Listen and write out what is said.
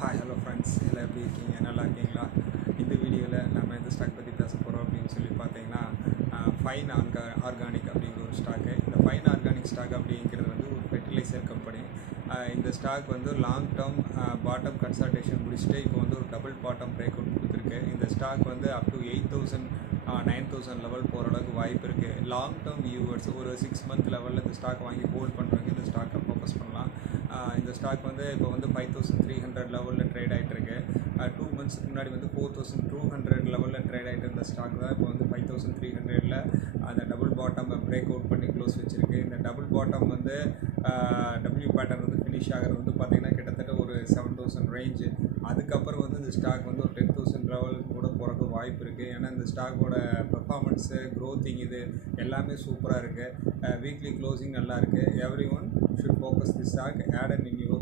Hi hello friends எல்லாம் எப்படி இருக்கீங்க, நல்லா இருக்கீங்களா? இந்த வீடியோவில் நம்ம எந்த ஸ்டாக் பற்றி பேச போகிறோம் அப்படின்னு சொல்லி பார்த்தீங்கன்னா ஃபைன் ஆர்கானிக் அப்படிங்கிற ஒரு ஸ்டாக்கு. இந்த ஃபைன் ஆர்கானிக் ஸ்டாக் அப்படிங்கிறது வந்து ஒரு ஃபெர்டிலைசர் கம்பெனி. இந்த ஸ்டாக் வந்து லாங் டேர்ம் பாட்டம் கன்சல்டேஷன் முடிச்சுட்டு இப்போ வந்து ஒரு டபுள் பாட்டம் பிரேக் அவுட் கொடுத்துருக்கு. இந்த ஸ்டாக் வந்து அப் டு 8,000 9,000 லெவல் போகிற அளவுக்கு வாய்ப்பு இருக்குது. லாங் டேர்ம் வியூவர்ஸ் ஒரு 6 மந்த் லெவலில் இந்த ஸ்டாக் வாங்கி ஹோல்ட் பண்ணுறவங்க இந்த ஸ்டாக்கை ஃபோக்கஸ் பண்ணலாம். இந்த ஸ்டாக் வந்து இப்போ வந்து 5,300 லெவலில் ட்ரேட் ஆகிட்டுருக்கு. 2 மந்த்ஸ்க்கு முன்னாடி வந்து 4,200 லெவலில் ட்ரேட் ஆகிட்டு இருந்த ஸ்டாக் தான் இப்போ வந்து 5,300ல் அந்த டபுள் பாட்டம் பிரேக் அவுட் பண்ணி க்ளோஸ் வச்சுருக்கு. இந்த டபுள் பாட்டம் வந்து டபிள்யூ பேட்டர்ன் வந்து ஃபினிஷ் ஆகிறது வந்து பார்த்திங்கன்னா கிட்டத்தட்ட ஒரு 7,000 ரேஞ்சு. அதுக்கப்புறம் வந்து இந்த ஸ்டாக் வந்து ஒரு 10,000 லெவலுக்கு கூட போகிறதுக்கு வாய்ப்பு இருக்குது. ஏன்னா இந்த ஸ்டாக்கோட பெர்ஃபார்மன்ஸு க்ரோத்திங் இது எல்லாமே சூப்பராக இருக்குது. வீக்லி க்ளோசிங் நல்லா இருக்குது. Every one should focus this stock, add in your